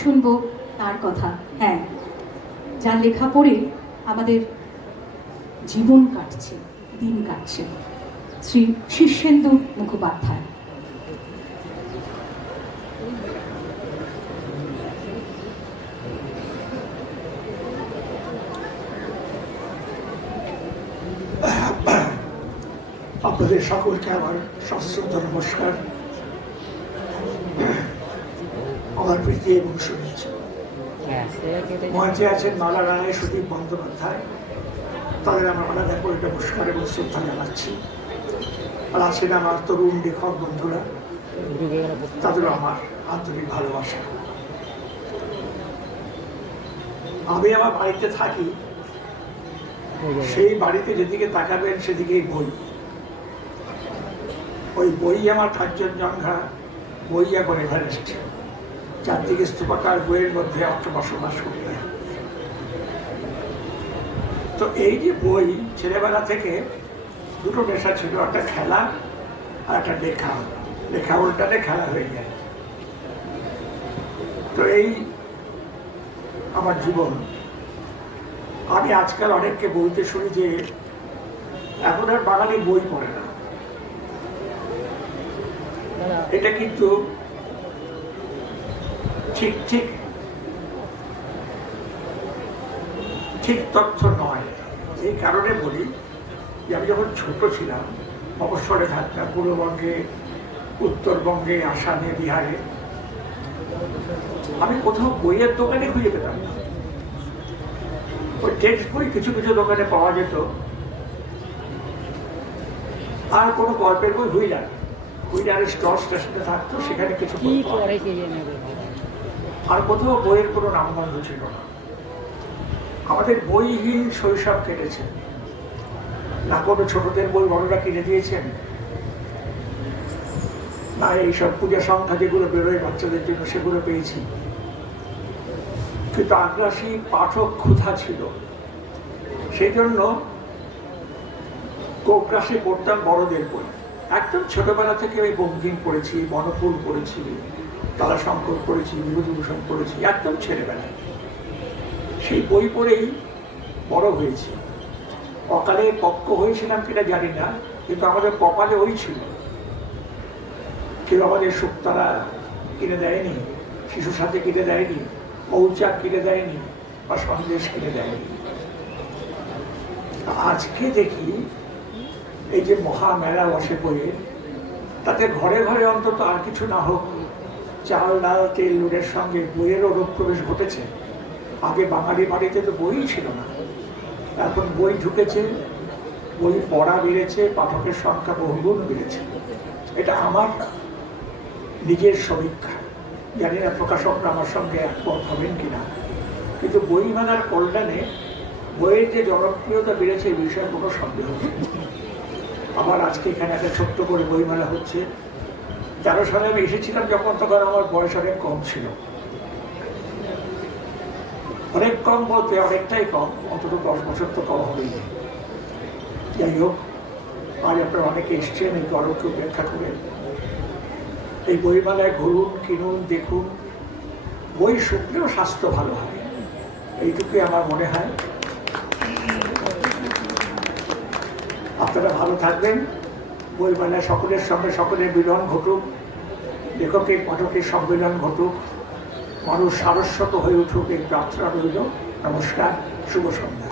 শুনব তার কথা। হ্যাঁ যার লেখা পড়ে আমাদের জীবন কাটছে, দিন কাটছে। শ্রী শীর্ষেন্দু মুখোপাধ্যায়। আপনাদের সকলকে আমার সশ্রদ্ধ নমস্কার। আমার প্রীতি এবং শুভেচ্ছা মঞ্চে আছেন মালা রায় সুদীপ বন্দ্যোপাধ্যায়। তাদের আমার আলাদা করে নমস্কার এবং শ্রদ্ধা জানাচ্ছি। আর আছেন আমার তরুণ লেখক বন্ধুরা তাদেরও আমার আন্তরিক ভালোবাসা। আমি আমার বাড়িতে থাকি সেই বাড়িতে যেদিকে তাকাবেন সেদিকেই বই। ওই বই আমার কাঞ্চনজঙ্ঘা বইয়া করে এভারেস্ট চারদিকে স্তূপাকার বইয়ের মধ্যে আমাকে বসবাস করতে তো এই যে বই, ছেলেবেলা থেকে দুটো নেশা ছিল, একটা খেলা আর একটা লেখা। লেখা উল্টাতে খেলা হয়ে যায়। তো এই আমার জীবন। আমি আজকাল অনেককে বলতে শুনি যে, এখন আর বাঙালি বই পড়ে না। এটা কিন্তু ঠিক ঠিক। ঠিক তথ্য নয়। এই কারণে বলি যে আমি যখন ছোট ছিলাম অবসরে থাকতাম পূর্ববঙ্গে উত্তরবঙ্গে আসামে বিহারে আমি কোথাও বইয়ের দোকানে খুঁজে পেতাম না। ওই টেক্সট বই কিছু কিছু দোকানে পাওয়া যেত। আর কোনো গল্পের বই হুইলার হুইলারের স্টল স্টেশনে থাকতো সেখানে কিছু কি করে কে জানে। আর কোথাও বইয়ের কোনো নামগন্ধ ছিল না। আমাদের বইহীন শৈশব কেটেছে। না কোনো ছোটদের বই বড়রা কিনে দিয়েছেন। না, এইসব পূজা সংখ্যা যেগুলো বেরোয় বাচ্চাদের জন্য সেগুলো পেয়েছি। কিন্তু আগ্রাসী পাঠক ক্ষুধা ছিল। সেই জন্য কোকরাসে পড়তাম বড়দের বই। একদম ছোটবেলা থেকে ওই বঙ্কিম পড়েছি বনফুল পড়েছি তারাশঙ্কর পড়েছি বিভূতিভূষণ পড়েছি একদম ছেলেবেলায় সেই বই পড়েই বড় হয়েছি। অকালে পক্ক হয়েছিলাম কিনা জানি না, কিন্তু আমাদের কপালে ওই ছিল। কেউ আমাদের শুক্তারা কিনে দেয়নি শিশুর সাথে কিনে দেয়নি মৌচাক কিনে দেয়নি, বা সন্দেশ কিনে দেয়নি। আজকে দেখি এই যে মহামেলা বসে বইয়ের তাতে ঘরে ঘরে অন্তত আর কিছু না হোক চাল, ডাল, তেল, নুনের সঙ্গে বইয়েরও অনুপ্রবেশ ঘটেছে। আগে বাঙালি বাড়িতে তো বই ছিল না। এখন বই ঢুকেছে, বই পড়া বেড়েছে, পাঠকের সংখ্যা বহুগুণ বেড়েছে। এটা আমার নিজের সমীক্ষা। জানি না প্রকাশকরা আমার সঙ্গে একমত হবেন কিনা। কিন্তু বই মেলার কল্যাণে বইয়ের যে জনপ্রিয়তা বেড়েছে এই বিষয়ে কোনো সন্দেহ নেই। আবার আজকে এখানে একটা ছোট্ট করে বইমেলা হচ্ছে। তেরো সালে আমি এসেছিলাম যখন তখন আমার বয়স অনেক কম ছিল। অনেক কম বলতে অনেকটাই কম, অন্তত দশ বছর তো কম হবেই। যাই হোক, আজ আপনারা অনেকে এসছেন, এই গরমকে উপেক্ষা করে। এই বইমেলায় ঘুরুন, কিনুন, দেখুন। বই শুকলেও স্বাস্থ্য ভালো হয়। এইটুকুই আমার মনে হয়। আপনারা ভালো থাকবেন। বইমেলায় সকলের সঙ্গে সকলের মিলন ঘটুক। লেখকের পাঠকের সম্মেলন ঘটুক মানুষ সারস্বত হয়ে উঠুক এই প্রার্থনা রইল। নমস্কার শুভ সন্ধ্যা।